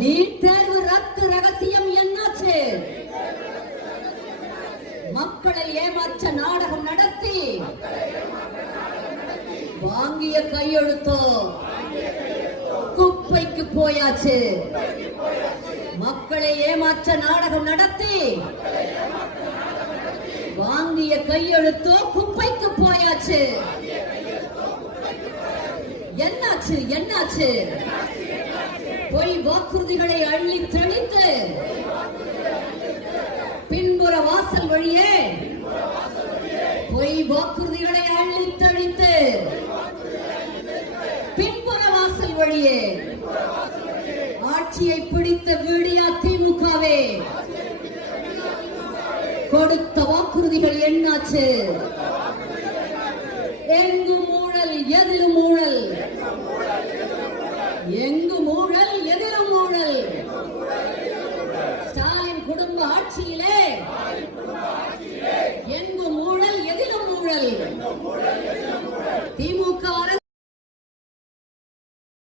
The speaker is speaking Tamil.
நீட் தேர்வு ரத்து ரகசியம் என்னாச்சு? மக்களை ஏமாற்ற நாடகம் நடத்தி வாங்கிய கையெழுத்தோ குப்பைக்கு போயாச்சு. மக்களை ஏமாற்ற நாடகம் நடத்தி வாங்கிய கையெழுத்தோ குப்பைக்கு போயாச்சு. என்னாச்சு? என்னாச்சு? வாக்குறுதிகளை அள்ளி தெளித்து பின்புற வாசல் வழியே பொய் வாக்குறுதிகளை அள்ளி தெளித்து பின்புற வாசல் வழியே ஆட்சியை பிடித்த வீடியா திமுகவே கொடுத்த வாக்குறுதிகள் என்னாச்சு? எங்கு ஊழல் எதிலும் ஊழல்? எங்கு Mulher, mulher, mulher.